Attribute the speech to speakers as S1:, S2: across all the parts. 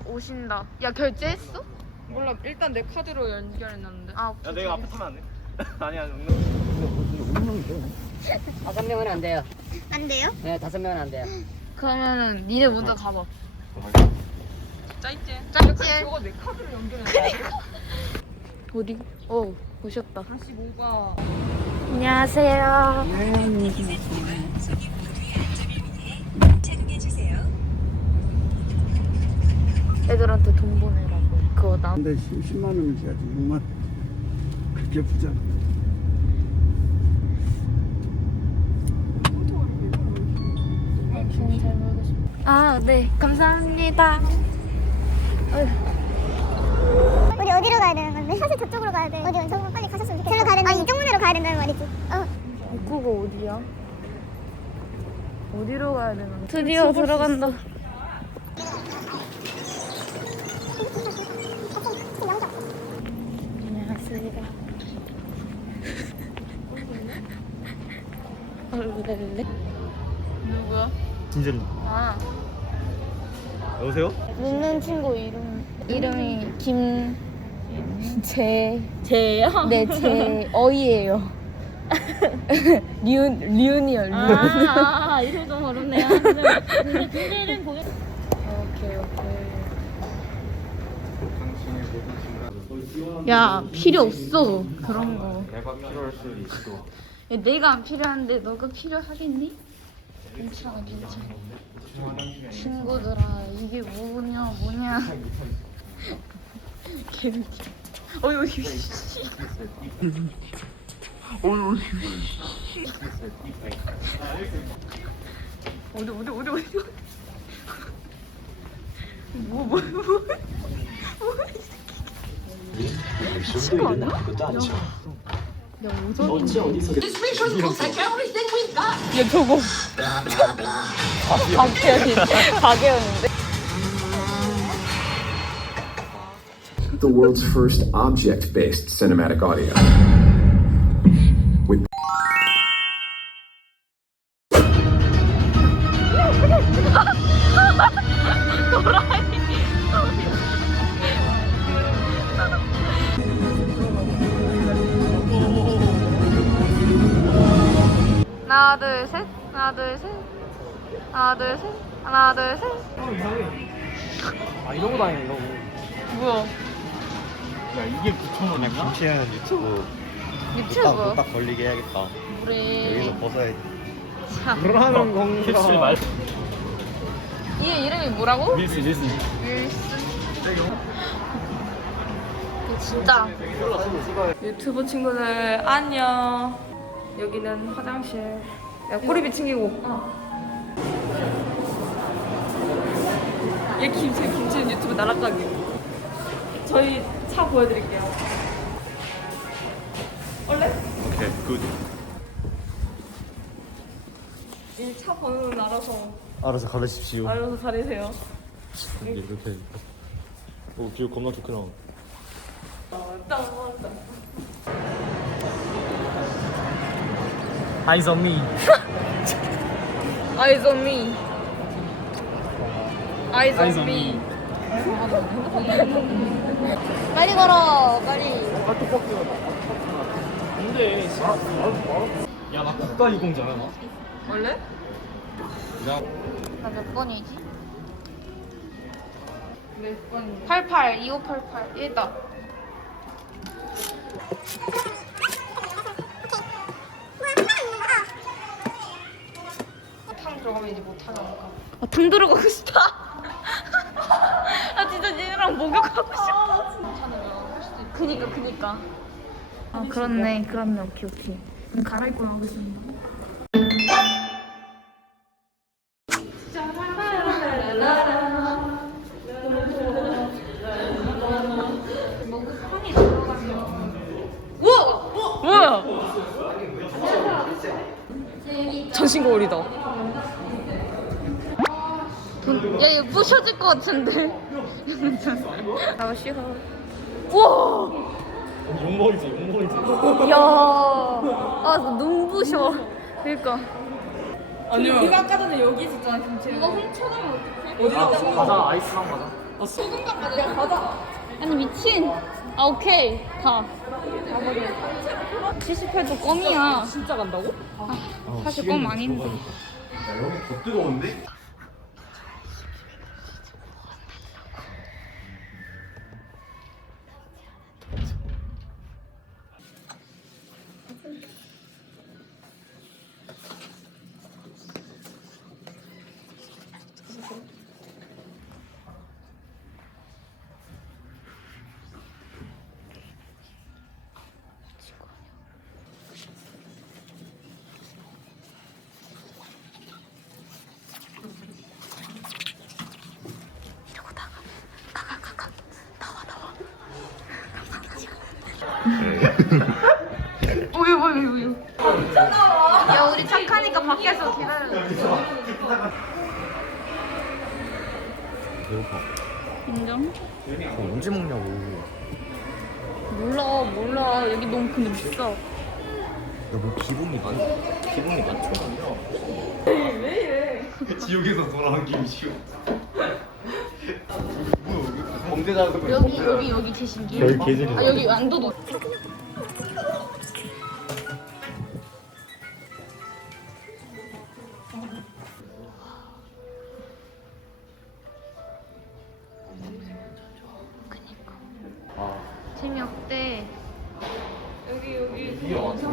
S1: 오신다. 야 결제했어?
S2: 몰라. 일단 내 카드로 연결해놨는데.
S1: 아
S3: 야 내가 앞에 타면 안 돼? 아니야
S4: 다섯 명은 안 돼요.
S5: 안 돼요?
S4: 네, 5명은 안 돼요.
S1: 그러면은 니네 먼저 가봐.
S2: 짜이째.
S1: 짭지.
S2: 저거 내 카드로 연결해.
S1: 어디? 오셨다.
S2: 다시 뭐가.
S1: 안녕하세요. 애들한테 돈 보내라고. 그거 나.
S6: 근데 10만 원을 줘야지 6만 그렇게 부자.
S1: 아, 네. 감사합니다.
S5: 우리 어디로 가야 되는 건데? 사실 저쪽으로 가야 돼. 어디 저거 빨리 가셨으면 좋겠어. 저로 가야 된다. 이쪽 문으로 가야 된다는 말이지.
S1: 입구가 어디야? 어디로 가야 되나? 드디어 들어간다. 안녕하세요. 얼굴 누구야?
S3: 진젤리
S1: 아,
S3: 여보세요?
S1: 묻는 친구 이름이
S4: 제요?
S1: 네, 제 어이예요. 리은이요, 리은.
S4: 이름도 모르네요. 근데는 보여.
S1: 오케이. 야, 필요 없어. 그런 거.
S3: 내가 필요할 수도 있어.
S1: 야, 내가 안 필요한데 너가 필요하겠니? 괜찮아. 친구들아, 이게 뭐냐. 개웃겨. 여기. 어디. 뭐. 친구 아니야? 야, 오전. 야, 저거. 박예현인데?
S7: The world's first object-based cinematic audio. With
S1: 하나, 둘, 셋. 하나, 둘, 셋.
S3: 아 이러고 다니네 이러고.
S1: 뭐야?
S3: 야 이게 9,000원인가? 김치현 유튜브
S1: 유튜브?
S3: 딱 걸리게 해야겠다.
S1: 우리.
S3: 여기서 벗어야지.
S6: 그러는 건가?
S3: 캡슐 말.
S1: 이 이름이 뭐라고?
S3: 윌슨.
S1: 윌슨. 진짜.
S2: 유튜브 친구들 안녕. 여기는 화장실. 야 꼬리비 챙기고. 얘 김치는 유튜브 날아가기. 저희 차 보여드릴게요. 원래?
S3: 오케이 굿.
S2: 얘 차 번호는
S3: 알아서 가르치십시오.
S2: 알아서 다니세요.
S3: 이렇게. 오 기억 겁나 좋게 나와. Eyes on me.
S2: Eyes on me. Eyes
S3: Eyes
S2: on
S3: on
S2: me.
S1: 빨리 걸어, 빨리.
S3: 근데 야나 국가 유공자야 나.
S2: 원래?
S3: 나
S1: 나 몇 번이지?
S2: 몇 번?
S1: 88, 2588. 얘다.
S2: 탕 들어가면 이제 못하나 보다.
S1: 탕 들어가고 싶다. 나 진짜 니네랑 목욕하고 싶어. 그니까. 아, 그렇네. 오케이. 그럼 갈아입고 나오겠습니다.
S2: 뭐야? 전신 거울이다.
S1: 야, 얘 부셔질 것 같은데. 아, 싫어.
S2: 우와!
S3: 용머리지.
S1: 야, 아, 눈부셔. 그러니까.
S2: 아니요. 네가 아까 전에 여기 있었잖아 김치.
S1: 이거 훔쳐가면 어떡해?
S2: 어디다
S3: 가자 아이스랑 가자.
S1: 아니 미친. 아 오케이 가. 가버려. 78도 껌이야.
S2: 진짜 간다고?
S1: 사실 껌 아닌데.
S3: 야 여기 더 뜨거운데?
S1: 우유. 야 우리 착하니까 밖에서 기다려.
S3: 배고파.
S1: 인정?
S3: 그거 언제 먹냐고.
S1: 몰라. 여기 너무 근데 비싸.
S3: 야뭐 기분이 많잖아. 지옥에서 돌아온 김시호. 범죄자라서
S1: 여기 제 신기해.
S3: 여기 계절이.
S1: 아 여기 안도도. 재미없대.
S3: 이게 왔어.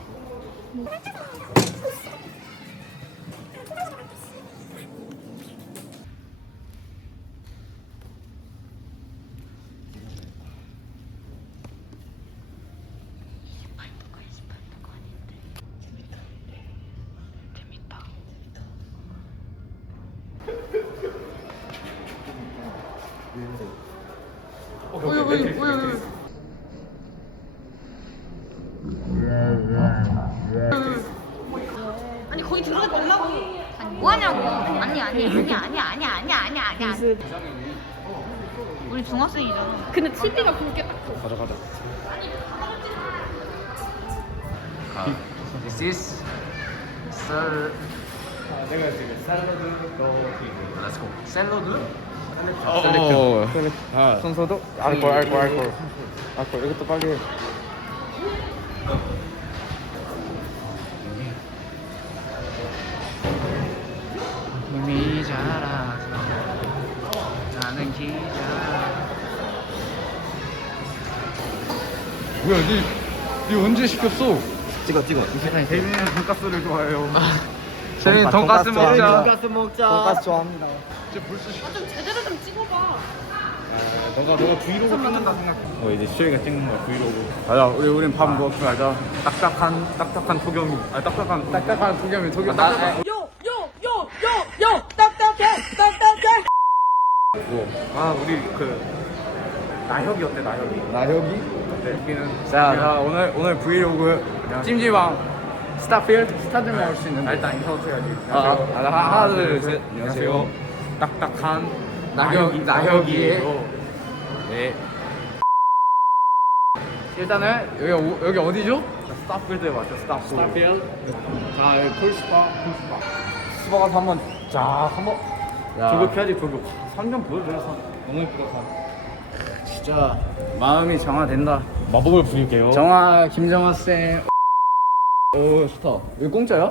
S1: 우유. 아니 거기 들어가지 말라고. 아니 뭐하냐고. 아니야. 우리 중학생이잖아.
S2: 근데 TV가 그렇게
S3: 가자.
S8: This is sir.
S3: 내가 지금 샐러드
S8: Let's go. 샐러드?
S3: 순서도 알콜 이것도 빨리 해.
S8: 몸이 자라서 나는 기자.
S3: 뭐야 니 언제 시켰어? 찍어 세빈이는 돈가스를 좋아해요.
S8: 세빈이 돈가스 먹자.
S6: 돈가스 좋아합니다.
S3: 진짜 벌써 시켰어.
S2: 좀 제대로 좀 찍어봐.
S3: 너가 브이로그 찍는다 생각해. 이제 시영이가 찍는 거야 브이로그. 가자 우린 밥 먹고 가자. 딱딱한 토겸이. 딱딱한 토겸이. 우리 나혁이 어때 나혁이? 어때? 자 오늘 브이로그 찜질방 스타들만 올 수 있는. 일단 인사부터 해야지. 하나 둘 셋. 안녕하세요. 딱딱한 나혁이의. 네. 일단은 여기 어디죠? 스타필드에 왔죠. 스타필드. 자 여기 풀스파 가서 한번 조급해야지 조급. 3점 보여줘요. 너무 예쁘다. 진짜 마음이 정화된다. 마법을 부릴게요. 김정화 쌤. 오 좋다. 이거 공짜야?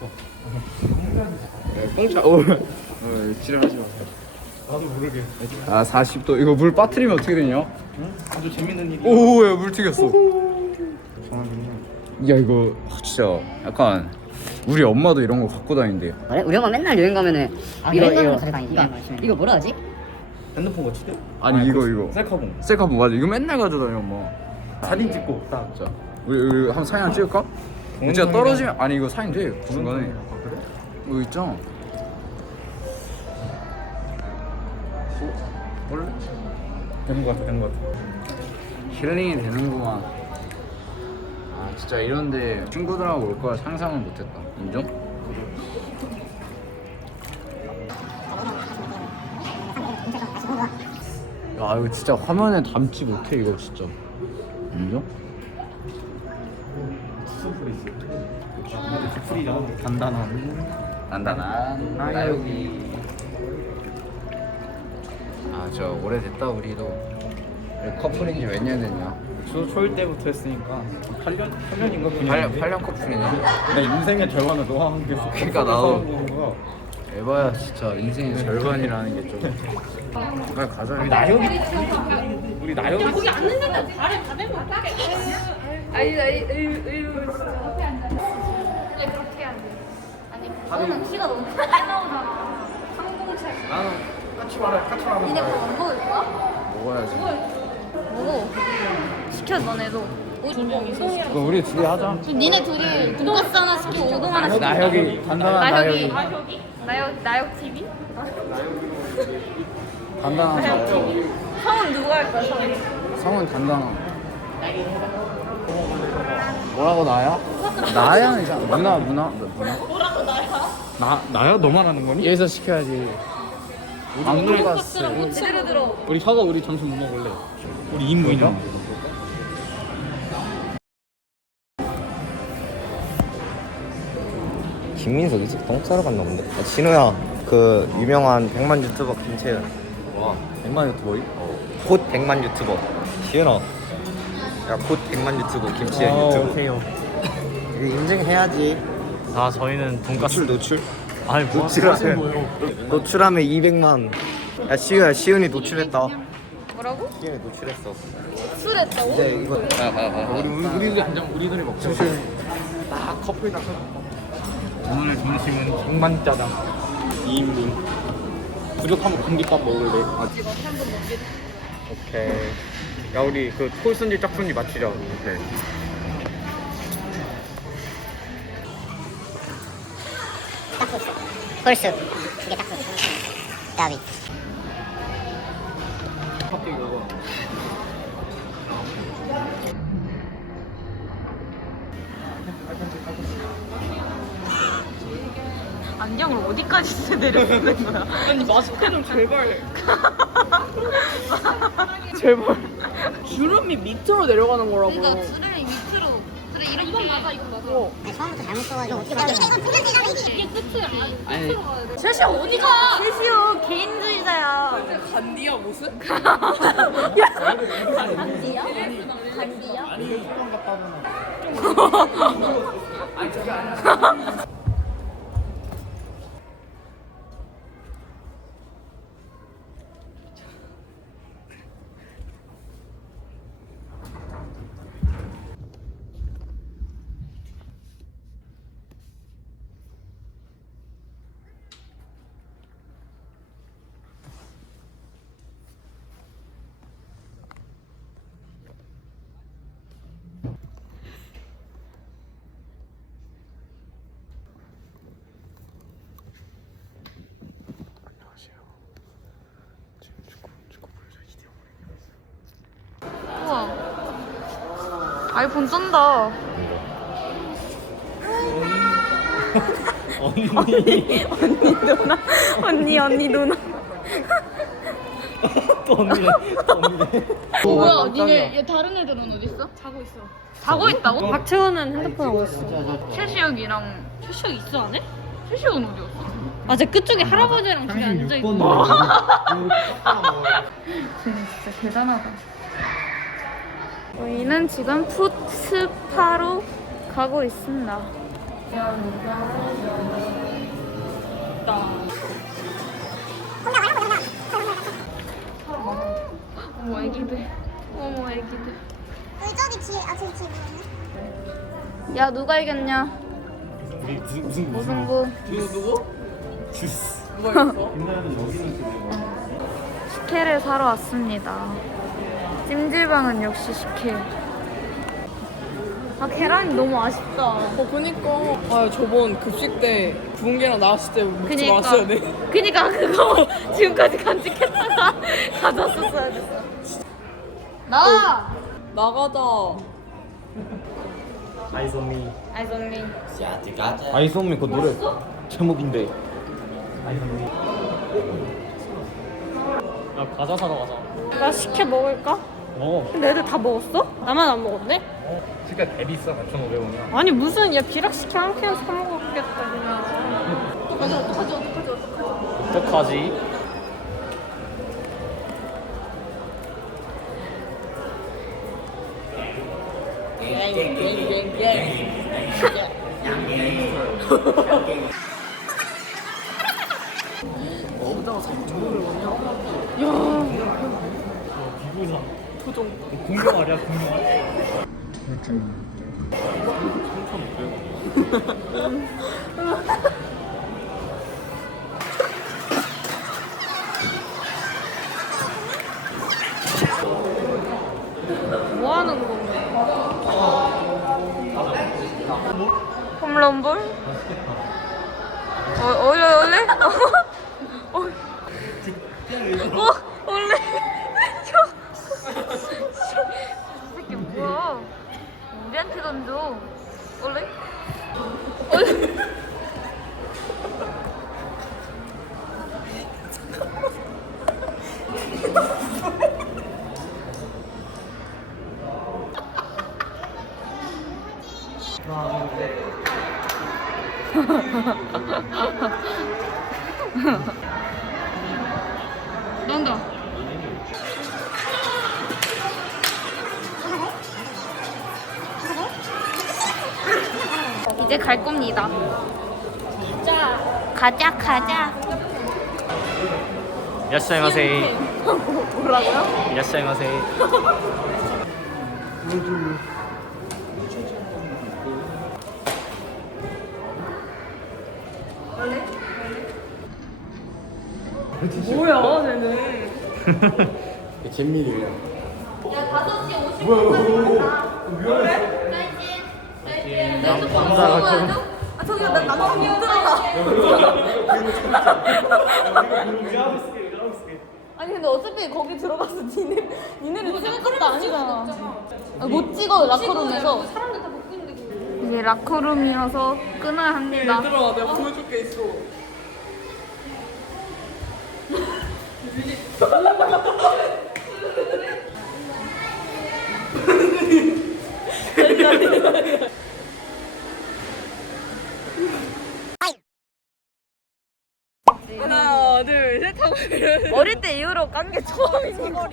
S3: 공짜. 지랄하지 마세요. 나도 모르게. 40도. 이거 물 빠뜨리면 어떻게 되냐? 아주 재밌는 일이. 야, 물 튀겼어. 야, 이거 진짜 약간 우리 엄마도 이런 거 갖고 다닌대요.
S4: 그래? 우리 엄마 맨날 여행 가면은 이거 가져다니지. 이거 뭐라 하지?
S3: 핸드폰 거치대?
S8: 아니 이거
S3: 셀카봉 맞아. 이거 맨날 가져다녀 엄마. 사진 찍고 딱. 자, 우리 한번 사진 찍을까? 진짜 떨어지면 아니 이거 사진 돼 중간에. 그래? 이거 있잖아. 원래? 되는 거 같아. 힐링이 되는구만. 진짜 이런데 친구들하고 올 거야 상상은 못했다. 인정? 야 이거 진짜 화면에 담지 못해 이거 진짜. 인정? 단단한 나여기. 저 오래됐다 우리도. 커플인 지 몇 년 됐냐?
S8: 초일 때부터 했으니까 8년인가
S3: 8년 커플이네.
S8: 내 인생의 절반을 너와 함께
S3: 그러니까 나도 에바야 진짜 인생의 절반이라는 게 좀. 빨리 가자.
S8: 우리 나영이
S2: 야 거기 앉는데 발에 다 대면 어떡해.
S1: 아니 진짜 앞에 앉아. 원래 그렇게 해야 돼. 아니 그거는 키가 너무 크게 나오잖아. 항공차.
S3: 나는 같이 말해.
S1: 니네 그거 안 먹을 거야?
S3: 먹어야지.
S1: 먹어. 시켜 너네도.
S3: 그럼 우리 둘이 하자.
S1: 니네 둘이 돈가스 하나 시키고 우동 하나 시키고.
S3: 나혁이 단단한
S1: 나혁이.
S3: 나혁이.
S1: 나혁 TV?
S3: 단단한 나혁.
S1: 성은 누구 할 거야 성은?
S3: 성은 단단한. 뭐라고 나야? 나야잖아. 누나.
S2: 뭐라고 나야?
S8: 나야? 너만 하는 거니?
S3: 여기서 시켜야지. 돈가스.
S1: 제대로 들어.
S8: 우리 혀가 우리 점심 뭐 먹을래? 우리 2인분이야?
S9: 김민석이지? 똥 싸러 갔나 본데? 진우야, 그 유명한 100만 유튜버 김채연.
S8: 와 100만 유튜버이?
S9: 곧 100만 유튜버. 지은아, 야, 곧 100만 유튜버 김채연 유튜브.
S8: 오케이요.
S9: 이거 인증해야지.
S8: 아 저희는 돈가스
S9: 노출?
S8: 아니 뭐
S9: 노출하면 노출하면 200만. 야, 시은이 노출했다.
S1: 뭐라고?
S9: 시은이 노출했어.
S1: 술했다고?
S9: 네, 이거
S8: 우리들이 한정 우리들이 먹자. 딱 커플 딱. 오늘 점심은 백만짜장 2인분. 부족하면 공깃밥 먹을래. 오케이. 야 우리 그 콜순지 짝순지 맞추자. 오케이.
S5: 홀수 이게 딱 나비.
S8: 갑자기 이거.
S1: 안경을 어디까지 내려보는 거야?
S2: 아니 마스크 좀 제발. 제발. 주름이 밑으로 내려가는 거라고.
S1: 그러니까 주름이 밑으로. 그래 이렇게. 이건 맞아 이건 맞아.
S5: 처음부터 잘못 써가지고 어떻게 맞아?
S1: 이게 끝이
S3: 아니
S1: 셋이 어디가? 셋이요 개인주의자야.
S2: 간디야 무슨?
S1: 간디야? 우와 아이폰 쩐다. 언니 누나.
S8: 또 언니래.
S1: 뭐야 니네 얘 다른 애들은 어디 있어?
S2: 자고 있어.
S1: 자고 있다고?
S2: 박채원은 핸드폰 하고 있어.
S1: 최시혁이랑
S2: 출석 있어 안 해?
S1: 최시혁은 어디 갔어?
S2: 아, 제 끝쪽에 할아버지랑 둘이 앉아 있고.
S1: 진짜 대단하다. 저희는 지금 푸스파로 가고 있습니다. 어머 애기들. 어머 애기들.
S5: 저기 뒤에 저기 뒤에 뭐였네?
S1: 야 누가 이겼냐?
S8: 우리 무슨
S1: 무승부.
S8: 누구? 주스.
S1: 식혜를 사러 왔습니다. 찜질방은 역시 식혜. 아 계란이 너무 아쉽다.
S2: 그니까. 아, 저번 급식 때 구운 계란 나왔을 때 먹지 말았어야 돼.
S1: 그니까 그거 지금까지 간직했다가 가져왔었어야 됐어. 나와!
S2: 나가자.
S8: 아이소미.
S1: 아이솔리.
S8: 아이소미 그 노래 제목인데. 야 과자 사러 가자.
S2: 나 식혜 먹을까?
S8: 먹어.
S2: 근데 애들 다 먹었어? 나만 안 먹었네?
S8: 진짜 대비싸 4,500원이야.
S2: 아니 무슨 야 비락 식혜 한 캔 사 먹었겠다 그냥.
S8: 어떡하지?
S2: 어디다가 3,500원이야? 야. 표정.
S8: 공룡 아니야 공룡.
S1: 뭐 하는 건데? 홈런볼? 올래? 올래? 새끼 뭐야? 우리한테 던져. 올래? 난다. 이제 갈 겁니다. 가자.
S8: 야시마세.
S2: 뭐라고요?
S8: 야시마세.
S2: 뭐야, 쟤는.
S3: 잼민이에요.
S1: 야 5시 50분. 내 뚜껑 먹어야죠? 아 저기요 나 나만 힘들어.
S2: 아니 근데 어차피 거기 들어가서 니네를 찍을 것도 아니잖아. 못 찍어 라커룸에서.
S1: 사람들 다 먹고 있는데. 이제 라커룸이어서 끊어야 합니다.
S2: 얘들아 내가 보여줄 게 있어. 하나 둘 셋 하고 어릴 때 이후로 깐 게 처음이야.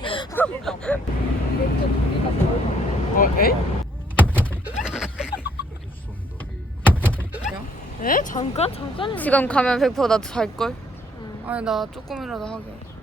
S2: 에? 에? 잠깐?
S1: 지금 가면 100% 나도 잘걸?
S2: 아니 나 조금이라도 하게.